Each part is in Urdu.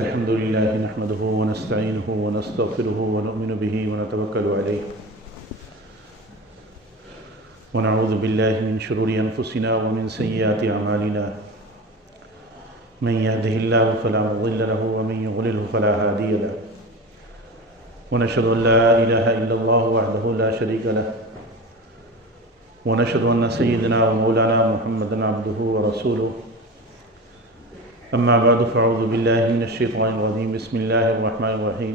الحمد لله نحمده ونستعينه ونستغفره ونؤمن به ونتوكل عليه ونعوذ بالله من شرور أنفسنا ومن سيئات أعمالنا من يهده الله فلا مضل له ومن يضلله فلا هادي له ونشهد أن لا إله إلا الله وحده لا شريك له ونشهد أن سيدنا ومولانا محمدا عبده ورسوله أما بعد فأعوذ بالله من الشيطان الرجيم بسم الله الرحمن الرحيم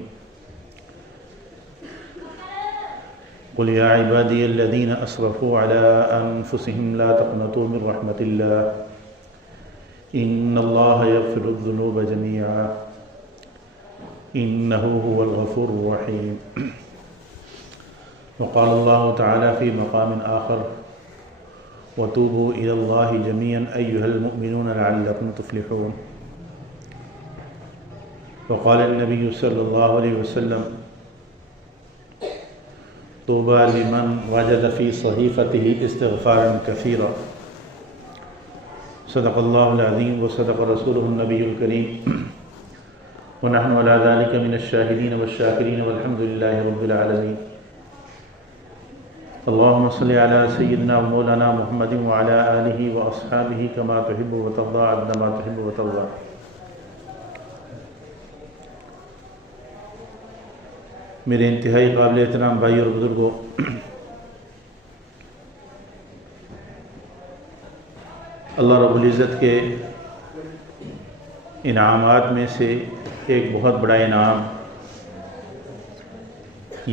قل يا عبادي الذين أسرفوا على أنفسهم لا تقنطوا من رحمة الله إن الله يغفر الذنوب جميعا إنه هو الغفور الرحيم. وقال الله تعالى في مقام آخر وتوبوا إلى الله جميعا أيها المؤمنون لعلكم تفلحون. وقال النبي صلى الله عليه وسلم طوبى لمن وجد في صحيفته استغفارا كثيرا. صدق الله العظيم وصدق رسوله النبي الكريم ونحن على ذلك من الشاهدين والشاكرين والحمد لله رب العالمين. اللهم صل على سيدنا ومولانا محمد وعلى آله وأصحابه كما تحب وترضى عدد ما تحب وترضى. میرے انتہائی قابل احترام بھائی اور بزرگوں، اللہ رب العزت کے انعامات میں سے ایک بہت بڑا انعام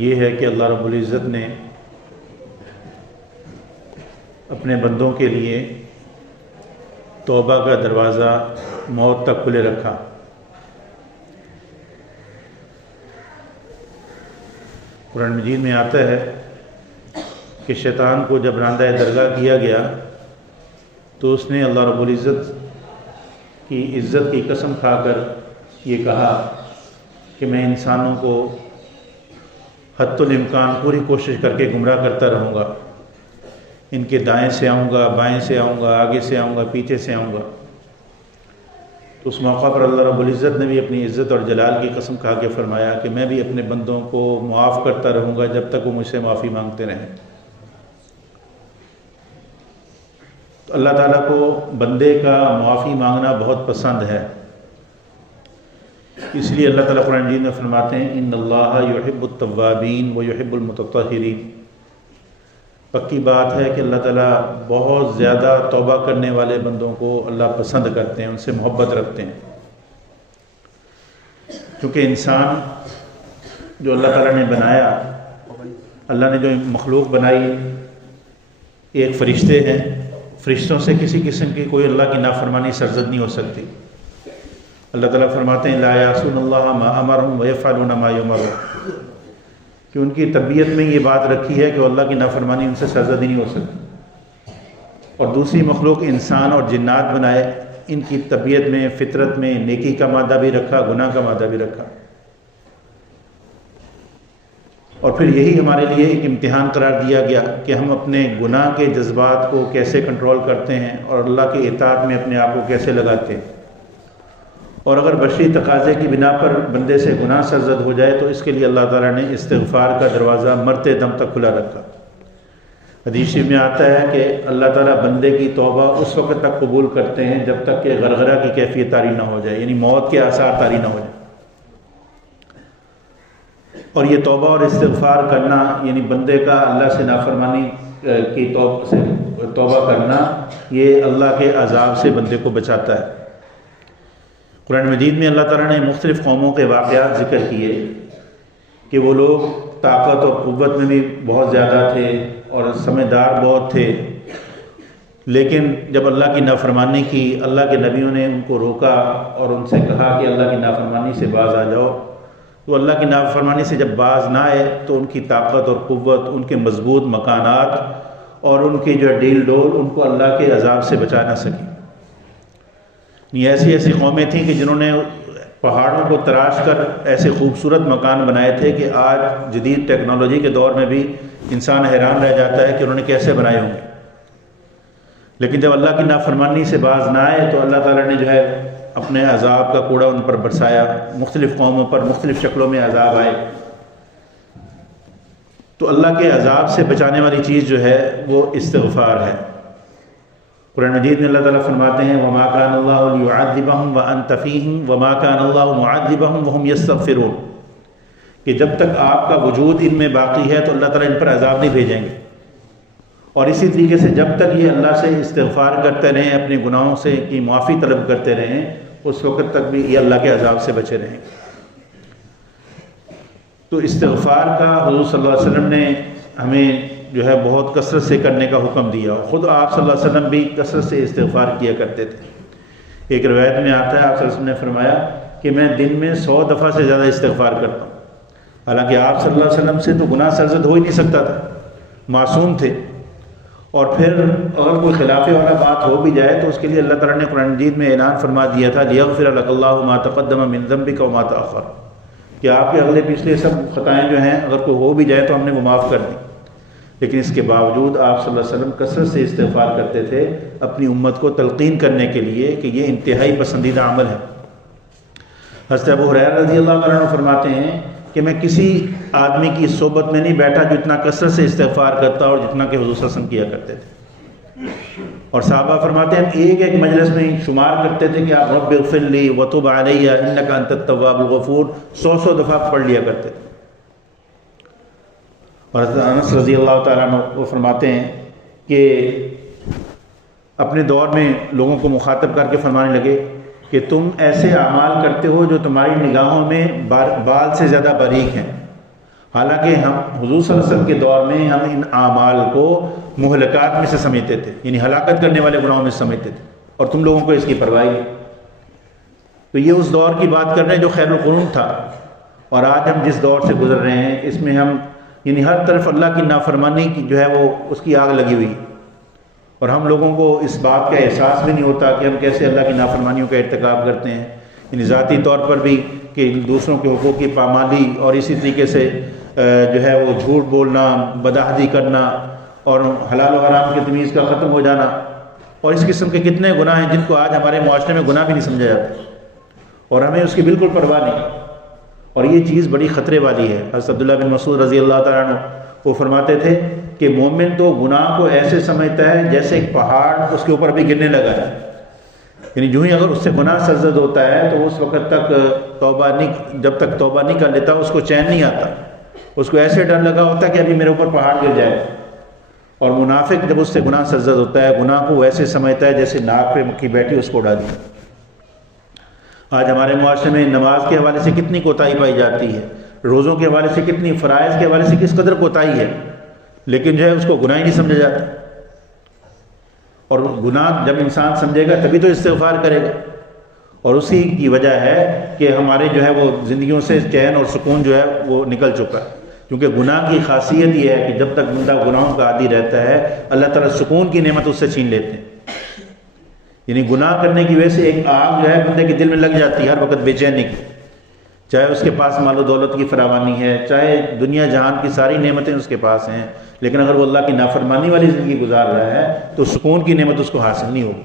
یہ ہے کہ اللہ رب العزت نے اپنے بندوں کے لیے توبہ کا دروازہ موت تک کھلے رکھا. قرآن مجید میں آتا ہے کہ شیطان کو جب راندہ درگاہ کیا گیا تو اس نے اللہ رب العزت کی عزت کی قسم کھا کر یہ کہا کہ میں انسانوں کو حد الامکان پوری کوشش کر کے گمراہ کرتا رہوں گا. ان کے دائیں سے آؤں گا، بائیں سے آؤں گا، آگے سے آؤں گا، پیچھے سے آؤں گا. تو اس موقع پر اللہ رب العزت نے بھی اپنی عزت اور جلال کی قسم کھا کے فرمایا کہ میں بھی اپنے بندوں کو معاف کرتا رہوں گا جب تک وہ مجھ سے معافی مانگتے رہیں. تو اللہ تعالیٰ کو بندے کا معافی مانگنا بہت پسند ہے. اس لیے اللہ تعالیٰ قرآن مجید میں فرماتے ہیں ان اللہ یحب التوابین و یحب المتطہرین. پکی بات ہے کہ اللہ تعالیٰ بہت زیادہ توبہ کرنے والے بندوں کو اللہ پسند کرتے ہیں، ان سے محبت رکھتے ہیں. کیونکہ انسان جو اللہ تعالیٰ نے بنایا، اللہ نے جو مخلوق بنائی ایک فرشتے ہیں. فرشتوں سے کسی قسم کی کوئی اللہ کی نافرمانی سرزد نہیں ہو سکتی. اللہ تعالیٰ فرماتے ہیں لا یعصون اللہ ما امرهم ویفعلون ما یؤمرون، کہ ان کی طبیعت میں یہ بات رکھی ہے کہ وہ اللہ کی نافرمانی ان سے سرزد ہی نہیں ہو سکتی. اور دوسری مخلوق انسان اور جنات بنائے، ان کی طبیعت میں، فطرت میں نیکی کا مادہ بھی رکھا، گناہ کا مادہ بھی رکھا. اور پھر یہی ہمارے لیے ایک امتحان قرار دیا گیا کہ ہم اپنے گناہ کے جذبات کو کیسے کنٹرول کرتے ہیں اور اللہ کے اطاعت میں اپنے آپ کو کیسے لگاتے ہیں. اور اگر بشری تقاضے کی بنا پر بندے سے گناہ سرزد ہو جائے تو اس کے لیے اللہ تعالیٰ نے استغفار کا دروازہ مرتے دم تک کھلا رکھا. حدیث میں آتا ہے کہ اللہ تعالیٰ بندے کی توبہ اس وقت تک قبول کرتے ہیں جب تک کہ غرغرہ کی کیفیت طاری نہ ہو جائے، یعنی موت کے آثار طاری نہ ہو جائے. اور یہ توبہ اور استغفار کرنا یعنی بندے کا اللہ سے نافرمانی کی توبہ کرنا، یہ اللہ کے عذاب سے بندے کو بچاتا ہے. قرآن مجید میں اللہ تعالیٰ نے مختلف قوموں کے واقعات ذکر کیے کہ وہ لوگ طاقت اور قوت میں بھی بہت زیادہ تھے اور سمجھدار بہت تھے، لیکن جب اللہ کی نافرمانی کی اللہ کے نبیوں نے ان کو روکا اور ان سے کہا کہ اللہ کی نافرمانی سے باز آ جاؤ. تو اللہ کی نافرمانی سے جب باز نہ آئے تو ان کی طاقت اور قوت، ان کے مضبوط مکانات اور ان کی جو ڈیل ڈول ان کو اللہ کے عذاب سے بچا نہ سکی. یہ ایسی قومیں تھیں کہ جنہوں نے پہاڑوں کو تراش کر ایسے خوبصورت مکان بنائے تھے کہ آج جدید ٹیکنالوجی کے دور میں بھی انسان حیران رہ جاتا ہے کہ انہوں نے کیسے بنائے ہوں گے. لیکن جب اللہ کی نافرمانی سے باز نہ آئے تو اللہ تعالیٰ نے جو ہے اپنے عذاب کا کوڑا ان پر برسایا، مختلف قوموں پر مختلف شکلوں میں عذاب آئے. تو اللہ کے عذاب سے بچانے والی چیز جو ہے وہ استغفار ہے. قرآن مجید میں اللہ تعالیٰ فرماتے ہیں وَمَا كَانَ اللَّهُ لِيُعَذِّبَهُمْ وَأَنْتَ فِيهِمْ وَمَا كَانَ اللَّهُ مُعَذِّبَهُمْ وَهُمْ يَسْتَغْفِرُونَ، کہ جب تک آپ کا وجود ان میں باقی ہے تو اللہ تعالیٰ ان پر عذاب نہیں بھیجیں گے. اور اسی طریقے سے جب تک یہ اللہ سے استغفار کرتے رہیں، اپنے گناہوں سے کی معافی طلب کرتے رہیں، اس وقت تک بھی یہ اللہ کے عذاب سے بچے رہیں گے. تو استغفار کا حضور صلی اللہ علیہ وسلم نے ہمیں جو ہے بہت کثرت سے کرنے کا حکم دیا. خود آپ صلی اللہ علیہ وسلم بھی کثرت سے استغفار کیا کرتے تھے. ایک روایت میں آتا ہے آپ صلی اللہ علیہ وسلم نے فرمایا کہ میں دن میں 100 دفعہ سے زیادہ استغفار کرتا ہوں. حالانکہ آپ صلی اللہ علیہ وسلم سے تو گناہ سرزد ہو ہی نہیں سکتا تھا، معصوم تھے. اور پھر اگر کوئی خلاف والا بات ہو بھی جائے تو اس کے لیے اللہ تعالیٰ نے قرآن مجید میں اعلان فرما دیا تھا لِيَغْفِرَ لَكَ اللَّهُ مَا تَقَدَّمَ مِن ذَنبِكَ وَمَا تَأَخَّرَ، کہ آپ کے اگلے پچھلے سب خطائیں جو ہیں اگر کوئی ہو بھی جائے تو ہم نے وہ معاف کر دی. لیکن اس کے باوجود آپ صلی اللہ علیہ وسلم کثرت سے استغفار کرتے تھے اپنی امت کو تلقین کرنے کے لیے کہ یہ انتہائی پسندیدہ عمل ہے. حضرت ابو ہریرہ رضی اللہ تعالیٰ عنہ فرماتے ہیں کہ میں کسی آدمی کی صحبت میں نہیں بیٹھا جو اتنا کثرت سے استغفار کرتا اور جتنا کہ حضور صلی اللہ علیہ وسلم کیا کرتے تھے. اور صحابہ فرماتے ہیں ہم ایک ایک مجلس میں شمار کرتے تھے کہ آپ رب اغفر لی وتب علی انک انت التواب الغفور 100 دفعہ پڑھ لیا کرتے تھے. اور حضرت انس رضی اللہ تعالیٰ عنہ وہ فرماتے ہیں کہ اپنے دور میں لوگوں کو مخاطب کر کے فرمانے لگے کہ تم ایسے اعمال کرتے ہو جو تمہاری نگاہوں میں بال سے زیادہ باریک ہیں. حالانکہ ہم حضور صلی اللہ علیہ وسلم کے دور میں ہم ان اعمال کو مہلکات میں سے سمجھتے تھے، یعنی ہلاکت کرنے والے گناہوں میں سے سمجھتے تھے، اور تم لوگوں کو اس کی پرواہ نہیں. تو یہ اس دور کی بات کر رہے ہیں جو خیر القرون تھا. اور آج ہم جس دور سے گزر رہے ہیں اس میں ہم یعنی ہر طرف اللہ کی نافرمانی کی جو ہے وہ اس کی آگ لگی ہوئی، اور ہم لوگوں کو اس بات کا احساس بھی نہیں ہوتا کہ ہم کیسے اللہ کی نافرمانیوں کا ارتکاب کرتے ہیں. یعنی ذاتی طور پر بھی کہ دوسروں کے حقوق کی پامالی، اور اسی طریقے سے جو ہے وہ جھوٹ بولنا، بدعہدی کرنا، اور حلال و حرام کی تمیز کا ختم ہو جانا، اور اس قسم کے کتنے گناہ ہیں جن کو آج ہمارے معاشرے میں گناہ بھی نہیں سمجھا جاتا، اور ہمیں اس کی بالکل پرواہ نہیں. اور یہ چیز بڑی خطرے والی ہے. حضرت عبداللہ بن مسعود رضی اللہ تعالیٰ عنہ وہ فرماتے تھے کہ مومن تو گناہ کو ایسے سمجھتا ہے جیسے ایک پہاڑ اس کے اوپر ابھی گرنے لگا ہے. یعنی جو ہی اگر اس سے گناہ سرزد ہوتا ہے تو اس وقت تک جب تک توبہ نہیں کر لیتا اس کو چین نہیں آتا، اس کو ایسے ڈر لگا ہوتا ہے کہ ابھی میرے اوپر پہاڑ گر جائے. اور منافق جب اس سے گناہ سرزد ہوتا ہے گناہ کو ایسے سمجھتا ہے جیسے ناک پہ مکھی بیٹھی اس کو اڑا دی. آج ہمارے معاشرے میں نماز کے حوالے سے کتنی کوتاہی پائی جاتی ہے، روزوں کے حوالے سے کتنی، فرائض کے حوالے سے کس قدر کوتاہی ہے، لیکن جو ہے اس کو گناہ ہی نہیں سمجھا جاتا. اور گناہ جب انسان سمجھے گا تبھی تو استغفار کرے گا. اور اسی کی وجہ ہے کہ ہمارے جو ہے وہ زندگیوں سے چین اور سکون جو ہے وہ نکل چکا ہے. کیونکہ گناہ کی خاصیت یہ ہے کہ جب تک بندہ گناہوں کا عادی رہتا ہے اللہ تعالیٰ سکون کی نعمت اس سے چھین لیتے ہیں. یعنی گناہ کرنے کی وجہ سے ایک آگ جو ہے بندے کے دل میں لگ جاتی ہے ہر وقت بے چینی کی، چاہے اس کے پاس مال و دولت کی فراوانی ہے، چاہے دنیا جہان کی ساری نعمتیں اس کے پاس ہیں، لیکن اگر وہ اللہ کی نافرمانی والی زندگی گزار رہا ہے تو سکون کی نعمت اس کو حاصل نہیں ہوگی.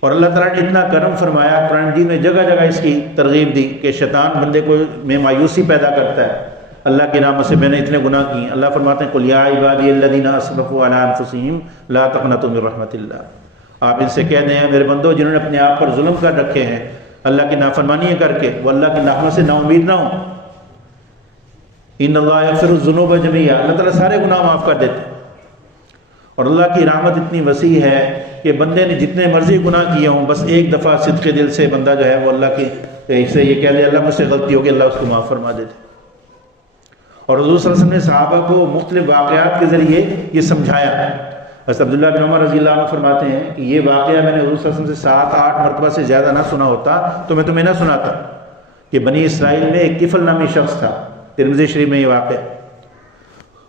اور اللہ تعالیٰ نے اتنا کرم فرمایا، قرآن مجید میں جگہ جگہ اس کی ترغیب دی کہ شیطان بندے کو میں مایوسی پیدا کرتا ہے اللہ کے نام سے، میں نے اتنے گناہ کیے. اللہ فرماتے ہیں قُلْ يَا عِبَادِيَ الَّذِينَ أَسْرَفُوا عَلَىٰ أَنفُسِهِمْ لَا تَقْنَطُوا مِن رَحْمَةِ اللَّهِ. آپ ان سے کہہ دیں میرے بندو جنہوں نے اپنے آپ پر ظلم کر رکھے ہیں اللہ کی نافرمانیاں کر کے، وہ اللہ کی رحمت سے نا امید نہ ہوں. ان اللہ یغفر الذنوب جميعا، اللہ تعالیٰ سارے گناہ معاف کر دیتے. اور اللہ کی رحمت اتنی وسیع ہے کہ بندے نے جتنے مرضی گناہ کیے ہوں بس ایک دفعہ صدق دل سے بندہ جو ہے وہ اللہ کی سے یہ کہہ دے اللہ مجھ سے غلطی ہوگی، اللہ اس کو معاف فرما دیتے. اور حضور صلی اللہ علیہ وسلم نے صحابہ کو مختلف واقعات کے ذریعے یہ سمجھایا. حضرت عبداللہ بن عمر رضی اللہ عنہ فرماتے ہیں کہ یہ واقعہ میں نے حضور صلی اللہ علیہ وسلم سے 7-8 مرتبہ سے زیادہ نہ سنا ہوتا تو میں تمہیں نہ سناتا کہ بنی اسرائیل میں ایک کفل نامی شخص تھا، ترمذی شریف میں یہ واقعہ،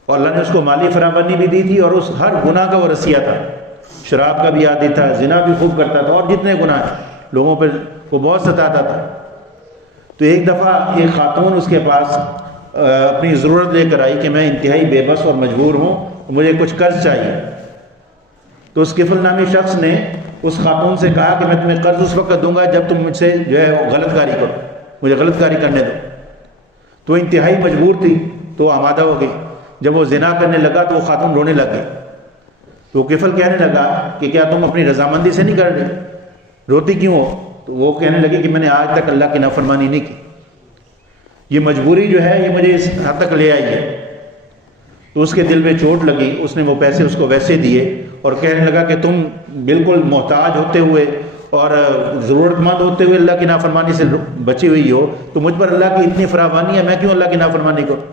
اور اللہ نے اس کو مالی فراوانی بھی دی تھی اور اس ہر گناہ کا وہ رسیہ تھا، شراب کا بھی عادی تھا، زنا بھی خوب کرتا تھا، اور جتنے گناہ لوگوں پر وہ بہت ستاتا تھا. تو ایک دفعہ ایک خاتون اس کے پاس اپنی ضرورت لے کر آئی کہ میں انتہائی بے بس اور مجبور ہوں، مجھے کچھ قرض چاہیے. تو اس کفل نامی شخص نے اس خاتون سے کہا کہ میں تمہیں قرض اس وقت دوں گا جب تم مجھ سے جو ہے غلط کاری کرو، مجھے غلط کاری کرنے دو. تو انتہائی مجبور تھی تو آمادہ ہو گئی. جب وہ زنا کرنے لگا تو وہ خاتون رونے لگ گئی. تو کفل کہنے لگا کہ کیا تم اپنی رضامندی سے نہیں کر رہی، روتی کیوں ہو؟ تو وہ کہنے لگی کہ میں نے آج تک اللہ کی نافرمانی نہیں کی، یہ مجبوری جو ہے یہ مجھے اس حد تک لے آئی ہے. تو اس کے دل میں چوٹ لگی. اس نے وہ پیسے اس کو ویسے دیے اور کہنے لگا کہ تم بالکل محتاج ہوتے ہوئے اور ضرورت مند ہوتے ہوئے اللہ کی نافرمانی سے بچی ہوئی ہو، تو مجھ پر اللہ کی اتنی فراوانی ہے، میں کیوں اللہ کی نافرمانی کروں؟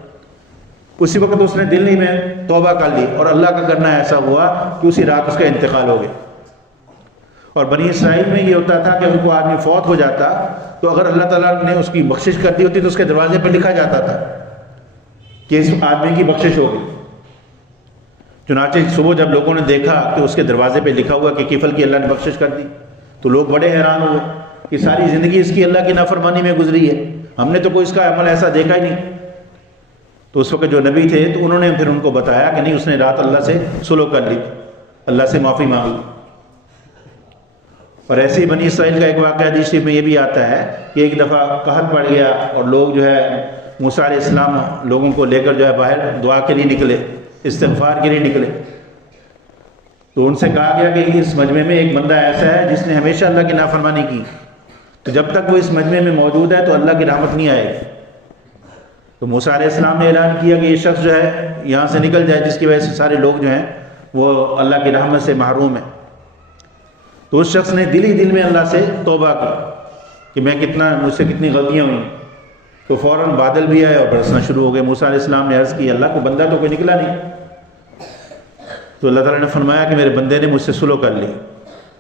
اسی وقت اس نے دل ہی میں توبہ کر لی اور اللہ کا کرنا ایسا ہوا کہ اسی رات اس کا انتقال ہو گیا. اور بنی اسرائیل میں یہ ہوتا تھا کہ اگر کوئی آدمی فوت ہو جاتا تو اگر اللہ تعالیٰ نے اس کی بخشش کر دی ہوتی تو اس کے دروازے پر لکھا جاتا تھا کہ اس آدمی کی بخشش ہوگی. چنانچہ صبح جب لوگوں نے دیکھا کہ اس کے دروازے پہ لکھا ہوا کہ کفل کی اللہ نے بخشش کر دی تو لوگ بڑے حیران ہوئے کہ ساری زندگی اس کی اللہ کی نافرمانی میں گزری ہے، ہم نے تو کوئی اس کا عمل ایسا دیکھا ہی نہیں. تو اس وقت جو نبی تھے تو انہوں نے پھر ان کو بتایا کہ نہیں، اس نے رات اللہ سے صلح کر لی، اللہ سے معافی مانگی. اور ایسے ہی بنی اسرائیل کا ایک واقعہ حدیث شریف میں یہ بھی آتا ہے کہ ایک دفعہ قحط پڑ گیا اور لوگ جو ہے موسیٰ علیہ السلام لوگوں کو لے کر جو ہے باہر دعا کے لیے نکلے، استغفار کے لیے نکلے. تو ان سے کہا گیا کہ اس مجمع میں ایک بندہ ایسا ہے جس نے ہمیشہ اللہ کی نافرمانی کی، تو جب تک وہ اس مجمع میں موجود ہے تو اللہ کی رحمت نہیں آئے گی. تو موسیٰ علیہ السلام نے اعلان کیا کہ یہ شخص جو ہے یہاں سے نکل جائے، جس کی وجہ سے سارے لوگ جو ہیں وہ اللہ کی رحمت سے محروم ہیں. تو اس شخص نے دل ہی دل میں اللہ سے توبہ کی کہ مجھ سے کتنی غلطیاں ہوئیں. تو فوراً بادل بھی آئے اور برسنا شروع ہو گئے. موسیٰ علیہ السلام نے عرض کی اللہ کو بندہ تو کوئی نکلا نہیں. تو اللہ تعالیٰ نے فرمایا کہ میرے بندے نے مجھ سے صلح کر لی.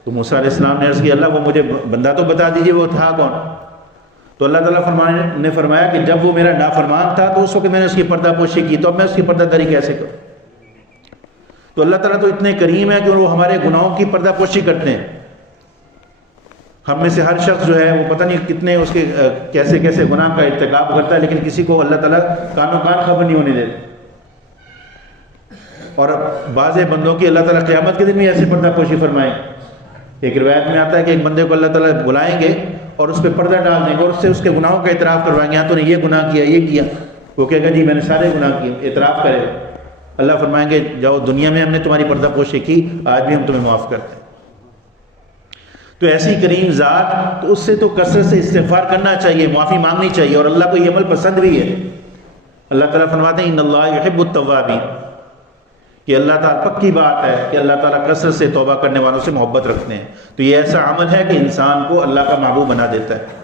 تو موسیٰ علیہ السلام نے عرض کی اللہ وہ مجھے بندہ تو بتا دیجئے وہ تھا کون. تو اللہ تعالیٰ نے فرمایا کہ جب وہ میرا نافرمان تھا تو اس وقت میں نے اس کی پردہ پوشی کی، تو اب میں اس کی پردہ داری کیسے کروں؟ تو اللہ تعالیٰ تو اتنے کریم ہے کہ وہ ہمارے گناہوں کی پردہ پوشی کرتے ہیں. ہم میں سے ہر شخص جو ہے وہ پتہ نہیں کتنے اس کے کیسے کیسے گناہ کا ارتکاب کرتا ہے، لیکن کسی کو اللہ تعالیٰ کانوں کان خبر نہیں ہونے دیتے. اور بعض بندوں کی اللہ تعالیٰ قیامت کے دن بھی ایسے پردہ پوشی فرمائیں. ایک روایت میں آتا ہے کہ ایک بندے کو اللہ تعالیٰ بلائیں گے اور اس پہ پردہ ڈال دیں گے اور اس سے اس کے گناہوں کا اعتراف کروائیں گے. ہاں تو نے یہ گناہ کیا، یہ کیا. وہ کہے گا جی میں نے سارے گناہ کیے، اعتراف کرے گا. اللہ فرمائیں گے جاؤ دنیا میں ہم نے تمہاری پردہ پوشی کی، آج بھی ہم تمہیں معاف کرتے ہیں. تو ایسی کریم ذات، تو اس سے تو کثرت سے استغفار کرنا چاہیے، معافی مانگنی چاہیے، اور اللہ کو یہ عمل پسند بھی ہے. اللہ تعالیٰ فرماتے ہیں ان اللہ یحب التوابین، کہ اللہ تعالیٰ پکی بات ہے کہ اللہ تعالیٰ کثرت سے توبہ کرنے والوں سے محبت رکھتے ہیں. تو یہ ایسا عمل ہے کہ انسان کو اللہ کا محبوب بنا دیتا ہے.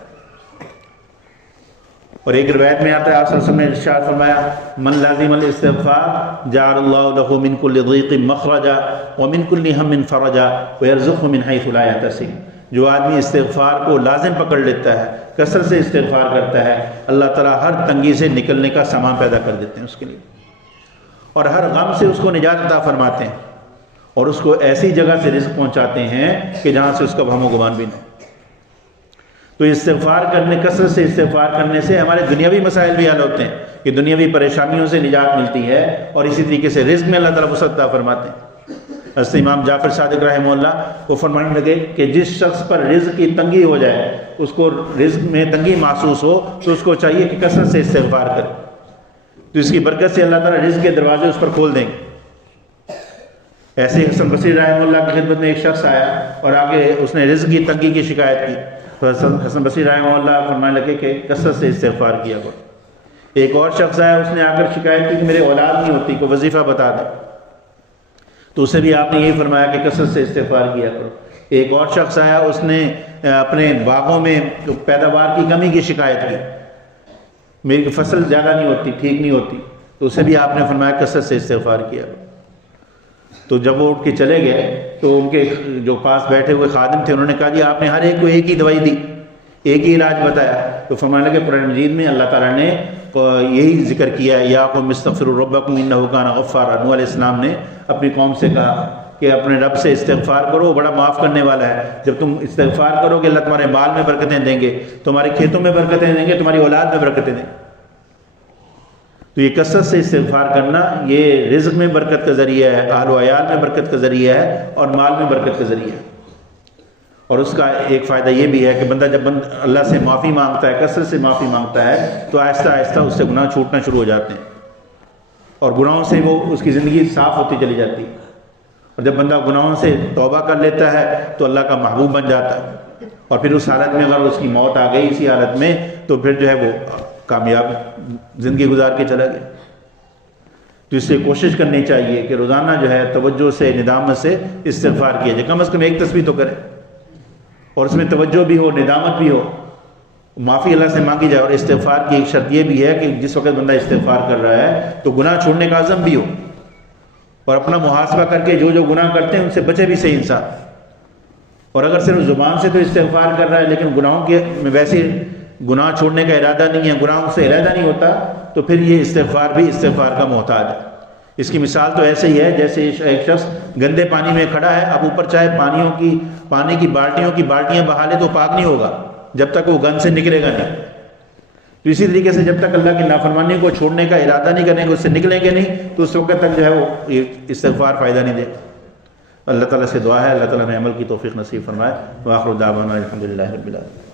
اور ایک روایت میں آتا ہے آپ صلی اللہ علیہ وسلم نے ارشاد فرمایا من لازم الاستغفار جعل اللہ له من كل ضيق مخرجا ومن كل هم فرجا ويرزقه من حيث لا يحتسب. جو آدمی استغفار کو لازم پکڑ لیتا ہے، کثرت سے استغفار کرتا ہے، اللہ تعالیٰ ہر تنگی سے نکلنے کا سامان پیدا کر دیتے ہیں اس کے لیے، اور ہر غم سے اس کو نجات عطا فرماتے ہیں، اور اس کو ایسی جگہ سے رزق پہنچاتے ہیں کہ جہاں سے اس کا وہم و گمان بھی نہیں. تو استغفار کرنے، کثرت سے استغفار کرنے سے ہمارے دنیاوی مسائل بھی حل ہوتے ہیں کہ دنیاوی پریشانیوں سے نجات ملتی ہے، اور اسی طریقے سے رزق میں اللہ تعالیٰ وسعت عطا فرماتے ہیں. حضرت امام جعفر صادق رحمہ اللہ وہ فرمانے لگے کہ جس شخص پر رزق کی تنگی ہو جائے، اس کو رزق میں تنگی محسوس ہو، تو اس کو چاہیے کہ کثرت سے استغفار کرے، تو اس کی برکت سے اللہ تعالیٰ رزق کے دروازے اس پر کھول دیں گے. ایسے حسن بصری رحمہ اللہ کی خدمت میں ایک شخص آیا اور آگے اس نے رزق کی تنگی کی شکایت کی. تو حسن بصری رحمہ اللہ فرمانے لگے کہ کثرت سے استغفار کیا کرو. ایک اور شخص آیا، اس نے آ کر شکایت کی کہ میرے اولاد نہیں ہوتی، کوئی وظیفہ بتا دیں. تو اسے بھی آپ نے یہی فرمایا کہ کثرت سے استغفار کیا کرو. ایک اور شخص آیا، اس نے اپنے باغوں میں پیداوار کی کمی کی شکایت کی، میری فصل زیادہ نہیں ہوتی، ٹھیک نہیں ہوتی. تو اسے بھی آپ نے فرمایا کثرت سے استغفار کیا کرو. تو جب وہ اٹھ کے چلے گئے تو ان کے جو پاس بیٹھے ہوئے خادم تھے انہوں نے کہا جی آپ نے ہر ایک کو ایک ہی دوائی دی، ایک ہی علاج بتایا. تو فرمانے لگے قرآن مجید میں اللہ تعالیٰ نے یہی ذکر کیا ہے، یا قوم استغفروا ربکم انہ کان غفارا. نوح علیہ السلام نے اپنی قوم سے کہا کہ اپنے رب سے استغفار کرو، وہ بڑا معاف کرنے والا ہے. جب تم استغفار کرو گے اللہ تمہارے مال میں برکتیں دیں گے، تمہارے کھیتوں میں برکتیں دیں گے، تمہاری اولاد میں برکتیں دیں گے. تو یہ کثرت سے استغفار کرنا یہ رزق میں برکت کا ذریعہ ہے، اہل و عیال میں برکت کا ذریعہ ہے، اور مال میں برکت کا ذریعہ ہے. اور اس کا ایک فائدہ یہ بھی ہے کہ بندہ جب اللہ سے معافی مانگتا ہے، کثرت سے معافی مانگتا ہے، تو آہستہ آہستہ اس سے گناہ چھوٹنا شروع ہو جاتے ہیں اور گناہوں سے وہ اس کی زندگی صاف ہوتی چلی جاتی ہے۔ اور جب بندہ گناہوں سے توبہ کر لیتا ہے تو اللہ کا محبوب بن جاتا ہے، اور پھر اس حالت میں اگر اس کی موت آ گئی اسی حالت میں تو پھر جو ہے وہ کامیاب زندگی گزار کے چلا گیا۔ تو اس سے کوشش کرنی چاہیے کہ روزانہ جو ہے توجہ سے، ندامت سے استغفار کیا جائے، کم از کم ایک تسبیح تو کرے، اور اس میں توجہ بھی ہو، ندامت بھی ہو، معافی اللہ سے مانگی جائے۔ اور استغفار کی ایک شرط یہ بھی ہے کہ جس وقت بندہ استغفار کر رہا ہے تو گناہ چھوڑنے کا عزم بھی ہو، اور اپنا محاسبہ کر کے جو گناہ کرتے ہیں ان سے بچے بھی صحیح انسان۔ اور اگر صرف زبان سے تو استغفار کر رہا ہے لیکن گناہوں کے میں ویسے گناہ چھوڑنے کا ارادہ نہیں ہے، گناہوں سے ارادہ نہیں ہوتا، تو پھر یہ استغفار بھی استغفار کا محتاج ہے۔ اس کی مثال تو ایسے ہی ہے جیسے ایک شخص گندے پانی میں کھڑا ہے، اب اوپر چاہے پانی کی بالٹیاں بہا لے تو پاک نہیں ہوگا جب تک وہ گند سے نکلے گا نہیں۔ تو اسی طریقے سے جب تک اللہ کی نافرمانی کو چھوڑنے کا ارادہ نہیں کریں گے، اس سے نکلیں گے نہیں، تو اس وقت تک جو ہے وہ استغفار فائدہ نہیں دے۔ اللہ تعالیٰ سے دعا ہے اللہ تعالیٰ نے عمل کی توفیق نصیب فرمائے۔ وآخر دعوانا الحمدللہ رب العالمین۔